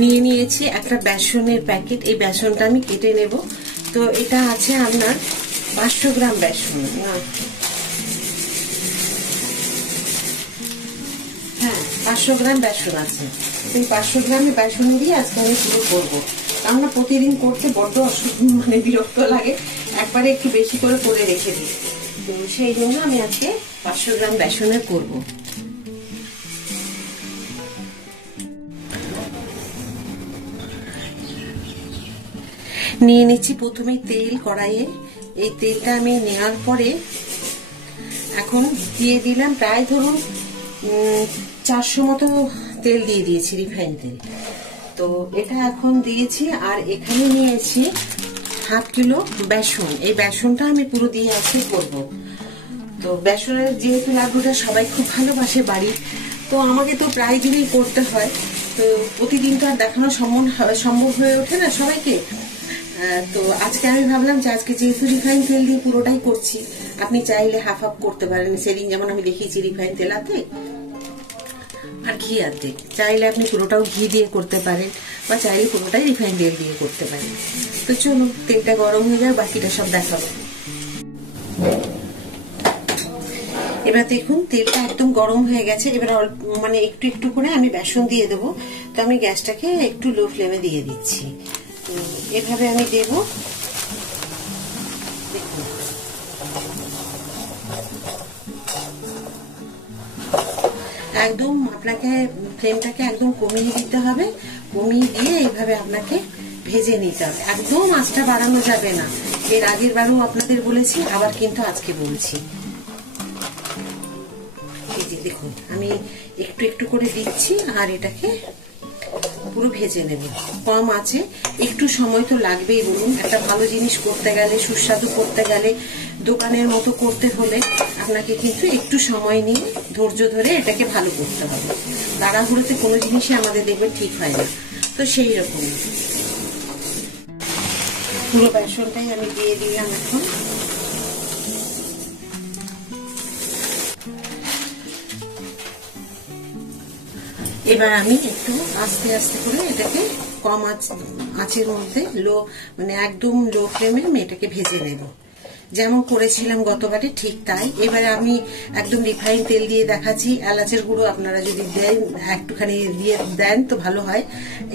নিয়ে নিয়েছি একটা বেসনের প্যাকেট। এই বেসনটা আমি কেটে নেব। তো এটা আছে আপনার 500 গ্রাম বেসন, না হ্যাঁ 500 গ্রাম বেসন আছে। এই 500 গ্রাম বেসন দিয়ে আজকে আমি পুরো করবো। আমরা প্রতিদিন করতে বড্ড মানে বিরক্ত লাগে, একবারে একটু বেশি করে রেখে দিই। তো সেই জন্য আমি আজকে 500 গ্রাম বেসনের করবো। নিয়ে নিচ্ছি প্রথমে তেল কড়াইয়ে। এই তেলটা আমি নেওয়ার পরে এখন দিয়ে দিলাম প্রায় ধরুন 400 মতো তেল দিয়ে দিয়েছি, রিফাইন তেল। তো এটা এখন দিয়েছি আর এখানে নিয়েছি 1/2 কিলো বেসন। এই বেসনটা আমি পুরো দিয়ে আজকে করবো। তো বেসনের যেহেতু লাড্ডুটা সবাই খুব ভালোবাসে বাড়ির, তো আমাকে তো প্রায় দিনই করতে হয়। তো প্রতিদিন তো আর দেখানো সম্ভব হয়ে ওঠে না সবাইকে। তো আজকে আমি ভাবলাম যে আজকে যেহেতু রিফাইন তেল দিয়ে পুরোটাই করছি, আপনি চাইলে হাফ করতে পারেন। সেদিন যেমন আমি দেখিয়েছি রিফাইন তেল আতে আর ঘি আতে, চাইলে আপনি পুরোটাও ঘি দিয়ে করতে পারেন বা চাইলে পুরোটাই রিফাইন তেল দিয়ে করতে পারেন। তো চলুন তেলটা গরম হয়ে যায়, বাকিটা সব দেখাবো। এবার দেখুন তেলটা একদম গরম হয়ে গেছে। এবার মানে একটু একটু করে আমি বেসন দিয়ে দেবো। তো আমি গ্যাসটাকে একটু লো ফ্লেমে দিয়ে দিচ্ছি। তো এভাবে আমি দেব। দেখুন একদম আপনাকে ফ্লেমটাকে একদম কমিয়ে দিতে হবে। কমিয়ে দিয়ে এইভাবে আপনাকে ভেজে নিতে হবে। একদম আঁচটা বাড়ানো যাবে না। এর আগের বারও আপনাদের বলেছি, আবার কিন্তু আজকে বলছি। দেখুন আমি একটু একটু করে দিচ্ছি আর এটাকে পুরো ভেজে নেব কম আছে। একটু সময় তো লাগবেই বলুন। একটা ভালো জিনিস করতে গেলে, সুস্বাদু করতে গেলে, দোকানের মতো করতে হলে আপনাকে কিন্তু একটু সময় নিয়ে ধৈর্য ধরে এটাকে ভালো করতে হবে। তাড়াহুড়োতে কোনো জিনিসই আমাদের দেখবে ঠিক হয় না। তো সেই রকম পুরো বেসনটাই আমি দিয়ে দিলাম এখন। এবার আমি একটু আস্তে আস্তে করে এটাকে কম আঁচের মধ্যে মানে একদম লো ফ্লেমে আমি এটাকে ভেজে নেব, যেমন করেছিলাম গতবারে ঠিক তাই। এবারে আমি একদম রিফাইন তেল দিয়ে দেখাচ্ছি। এলাচের গুঁড়ো আপনারা যদি দেন একটুখানি দিয়ে দেন তো ভালো হয়,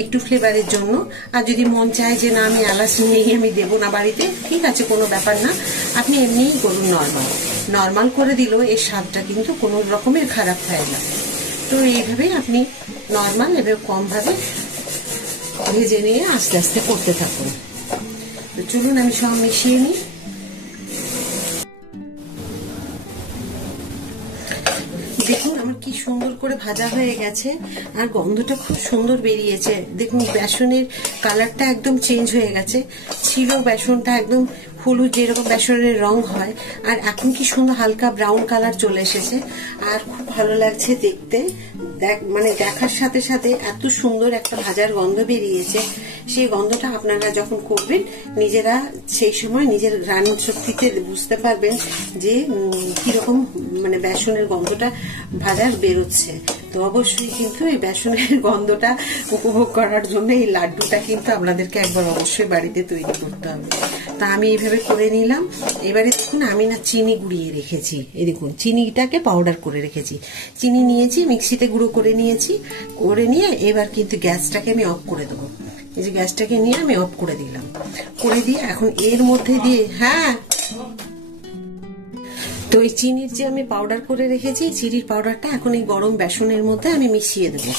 একটু ফ্লেভারের জন্য। আর যদি মন চায় যে না আমি এলাচ নেই, আমি দেবো না বাড়িতে, ঠিক আছে, কোনো ব্যাপার না, আপনি এমনিই করুন। নর্মাল করে দিলেও এর স্বাদটা কিন্তু কোনো রকমের খারাপ হয় না। তো এইভাবেই আপনি নর্মাল এভাবে কম ভাবে ভেজে নিয়ে আস্তে আস্তে করতে থাকুন। তো চলুন আমি সব মিশিয়ে নিই। দেখুন আমার কি সুন্দর করে ভাজা হয়ে গেছে আর গন্ধটা খুব সুন্দর বেরিয়েছে। দেখুন বেসনের কালারটা একদম চেঞ্জ হয়ে গেছে। ছিল বেসনটা একদম হলুদ যেরকম বেসনের রং হয়, আর এখন কি সুন্দর হালকা ব্রাউন কালার চলে এসেছে আর খুব ভালো লাগছে দেখতে। মানে দেখার সাথে সাথে এত সুন্দর একটা ভাজার গন্ধ বেরিয়েছে। সেই গন্ধটা আপনারা যখন করবেন নিজেরা সেই সময় নিজের ঘ্রাণ শক্তিতে বুঝতে পারবেন যে কিরকম মানে বেসনের গন্ধটা ভাজার বেরোচ্ছে। তো অবশ্যই কিন্তু এই বেসনের গন্ধটা উপভোগ করার জন্য এই লাড্ডুটা কিন্তু আপনাদেরকে একবার অবশ্যই বাড়িতে তৈরি করতে হবে। তা আমি এইভাবে করে নিলাম। এবারে দেখুন আমি না চিনি গুঁড়িয়ে রেখেছি। এই দেখুন চিনিটাকে পাউডার করে রেখেছি। চিনি নিয়েছি, মিক্সিতে গুঁড়ো করে নিয়েছি। করে নিয়ে এবার কিন্তু গ্যাসটাকে আমি অফ করে দেবো। এই যে গ্যাসটাকে নিয়ে আমি অফ করে দিলাম। করে দিয়ে এখন এর মধ্যে দিয়ে তো এই চিনির যে আমি পাউডার করে রেখেছি, চিনির পাউডারটা এখন এই গরম বেসনের মধ্যে আমি মিশিয়ে দেবো।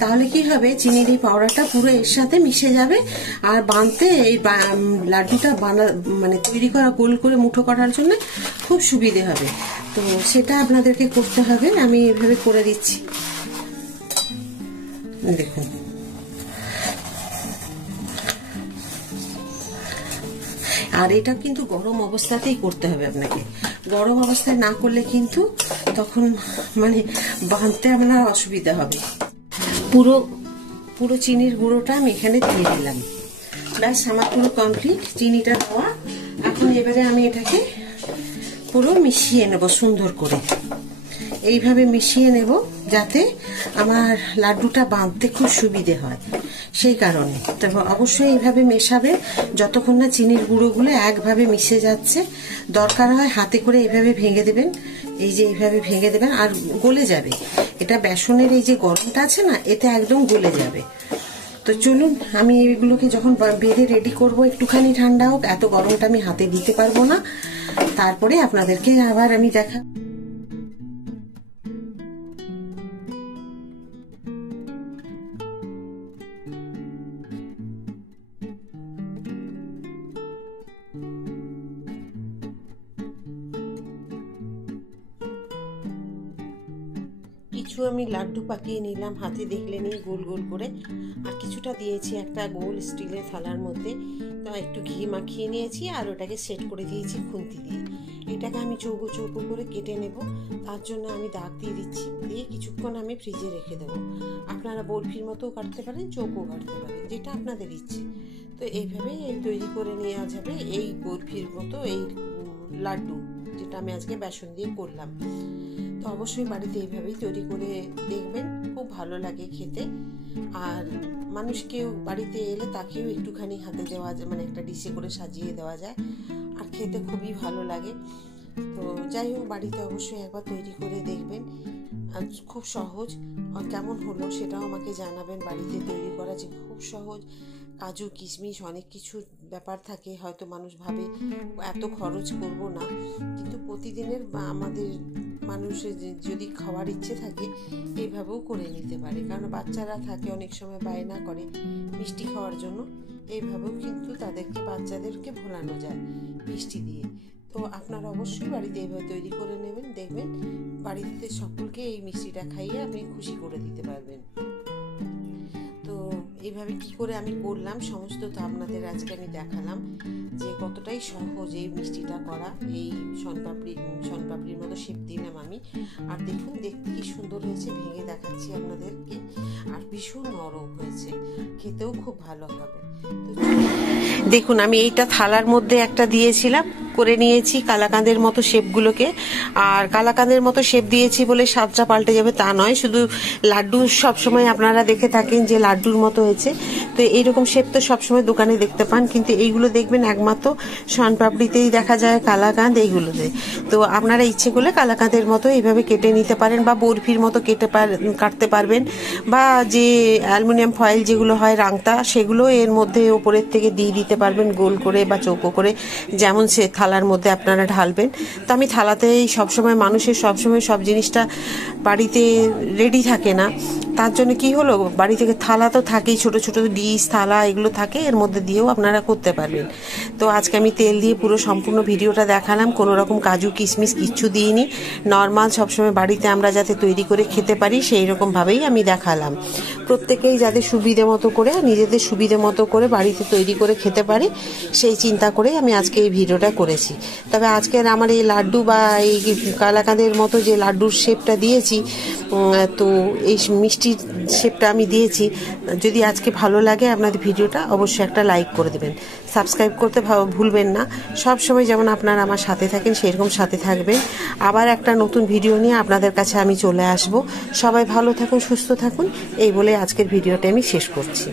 তাহলে কি হবে, চিনির এই পাউডারটা পুরো এর সাথে মিশে যাবে আর বানতে এই লাড্ডুটা মানে তৈরি করা গোল করে মুঠো করার জন্য খুব সুবিধে হবে। তো সেটা আপনাদেরকে করতে হবে। আমি এভাবে করে দিচ্ছি। দেখুন আর এটা কিন্তু গরম অবস্থাতেই করতে হবে আপনাকে। গরম অবস্থায় না করলে কিন্তু তখন মানে বাঁধতে আপনার অসুবিধা হবে। পুরো চিনির গুঁড়োটা আমি এখানে দিয়ে দিলাম। ব্যাস আমার পুরো কমপ্লিট চিনিটা দেওয়া। এখন এবারে আমি এটাকে পুরো মিশিয়ে নেব সুন্দর করে। এইভাবে মিশিয়ে নেব যাতে আমার লাড্ডুটা বাঁধতে খুব সুবিধে হয়, সেই কারণে। তবে অবশ্যই এইভাবে মেশাবে যতক্ষণ না চিনির গুঁড়োগুলো একভাবে মিশে যাচ্ছে। দরকার হয় হাতে করে এইভাবে ভেঙে দেবেন, এই যে এইভাবে ভেঙে দেবেন, আর গলে যাবে। এটা বেসনের এই যে গরমটা আছে না, এতে একদম গলে যাবে। তো চলুন, আমি এগুলোকে যখন বেঁধে রেডি করব একটুখানি ঠান্ডা হোক, এত গরমটা আমি হাতে দিতে পারবো না। তারপরে আপনাদেরকে আবার আমি দেখা। কিছু আমি লাড্ডু পাকিয়ে নিলাম হাতে, দেখলেন এই গোল গোল করে, আর কিছুটা দিয়েছি একটা গোল স্টিলের থালার মধ্যে। তো একটু ঘি মাখিয়ে নিয়েছি আর ওটাকে সেট করে দিয়েছি খুন্তি দিয়ে। এটাকে আমি চৌকো চৌকো করে কেটে নেব, তার জন্য আমি দাগ দিয়ে দিচ্ছি। দিয়ে কিছুক্ষণ আমি ফ্রিজে রেখে দেবো। আপনারা বরফির মতোও কাটতে পারেন, চৌকো কাটতে পারেন, যেটা আপনাদের ইচ্ছে। তো এইভাবে তৈরি করে নেওয়া যাবে এই বরফির মতো এই লাড্ডু, যেটা আমি আজকে বেসন দিয়ে করলাম। তো অবশ্যই বাড়িতে এইভাবেই তৈরি করে দেখবেন, খুব ভালো লাগে খেতে। আর মানুষকেও বাড়িতে এলে তাকেও একটুখানি হাতে দেওয়া যায়, মানে একটা ডিশে করে সাজিয়ে দেওয়া যায়, আর খেতে খুবই ভালো লাগে। তো যাই হোক, বাড়িতে অবশ্যই একবার তৈরি করে দেখবেন, আর খুব সহজ। আর কেমন হলো সেটাও আমাকে জানাবেন। বাড়িতে তৈরি করা যে খুব সহজ, কাজু কিশমিশ অনেক কিছু ব্যাপার থাকে, হয়তো মানুষ ভাবে এত খরচ করব না, কিন্তু প্রতিদিনের আমাদের মানুষের যদি খাওয়ার ইচ্ছে থাকে এইভাবেও করে নিতে পারে। কারণ বাচ্চারা থাকে অনেক সময় বায়না করে মিষ্টি খাওয়ার জন্য, এইভাবেও কিন্তু তাদেরকে বাচ্চাদেরকে ভোলানো যায় মিষ্টি দিয়ে। তো আপনারা অবশ্যই বাড়িতে এইভাবে তৈরি করে নেবেন, দেখবেন বাড়িতে সকলকে এই মিষ্টিটা খাইয়ে আপনি খুশি করে দিতে পারবেন। তো এইভাবে কি করে আমি করলাম সমস্ত তো আপনাদের আজকে আমি দেখালাম, যে কতটাই সহজ এই মিষ্টিটা করা। এই শনপাপড়ির মতো শেপ দিলাম আমি, আর দেখুন দেখতে কি সুন্দর হয়েছে, ভেঙে দেখাচ্ছি আপনাদেরকে। আর ভীষণ নরম হয়েছে, খেতেও খুব ভালো হবে। তো দেখুন, আমি এইটা থালার মধ্যে একটা দিয়েছিলাম, করে নিয়েছি কালাকাঁদের মতো শেপগুলোকে। আর কালাকাঁদের মতো শেপ দিয়েছি বলে স্বাদটা পাল্টে যাবে তা নয়, শুধু লাড্ডু সবসময় আপনারা দেখে থাকেন যে লাড্ডুর মতো হয়েছে। তো এইরকম শেপ তো সবসময় দোকানে দেখতে পান, কিন্তু এইগুলো দেখবেন একমাত্র শনপাপড়িতেই দেখা যায় কালাকাঁদ এইগুলোতে। তো আপনারা ইচ্ছে করলে কালাকাঁদের মতো এইভাবে কেটে নিতে পারেন, বা বরফির মতো কাটতে পারবেন, বা যে অ্যালুমিনিয়াম ফয়েল যেগুলো হয় রাংতা, সেগুলো এর মধ্যে ওপরের থেকে দিয়ে দিতে পারবেন গোল করে বা চৌকো করে, যেমন সে থালার মধ্যে আপনারা ঢালবেন। তো আমি থালাতেই সবসময়, মানুষের সবসময় সব জিনিসটা বাড়িতে রেডি থাকে না, তার জন্য কি হলো, বাড়ি থেকে থালা তো থাকেই, ছোট ছোট ডিশ থালা এগুলো থাকে, এর মধ্যে দিয়েও আপনারা করতে পারবেন। তো আজকে আমি তেল দিয়ে পুরো সম্পূর্ণ ভিডিওটা দেখালাম, কোনো রকম কাজু কিশমিশ কিচ্ছু দিইনি, নর্মাল সবসময় বাড়িতে আমরা যাতে তৈরি করে খেতে পারি সেই রকমভাবেই আমি দেখালাম। প্রত্যেকেই যাতে সুবিধে মতো করে, নিজেদের সুবিধে মতো করে বাড়িতে তৈরি করে খেতে পারে সেই চিন্তা করেই আমি আজকে এই ভিডিওটা করেছি। তবে আজকের আমার এই লাড্ডু বা এই কালাকাঁদের মতো যে লাড্ডুর শেপটা দিয়েছি, তো এই মিষ্টির শেপটা আমি দিয়েছি, যদি আজকে ভালো লাগে আপনাদের ভিডিওটা অবশ্যই একটা লাইক করে দেবেন, সাবস্ক্রাইব করতে ভুলবেন না। সব সময় যেমন আপনারা আমার সাথে থাকেন সেরকম সাথে থাকবেন। আবার একটা নতুন ভিডিও নিয়ে আপনাদের কাছে আমি চলে আসব। সবাই ভালো থাকুন, সুস্থ থাকুন, এই বলে আজকের ভিডিওটা আমি শেষ করছি।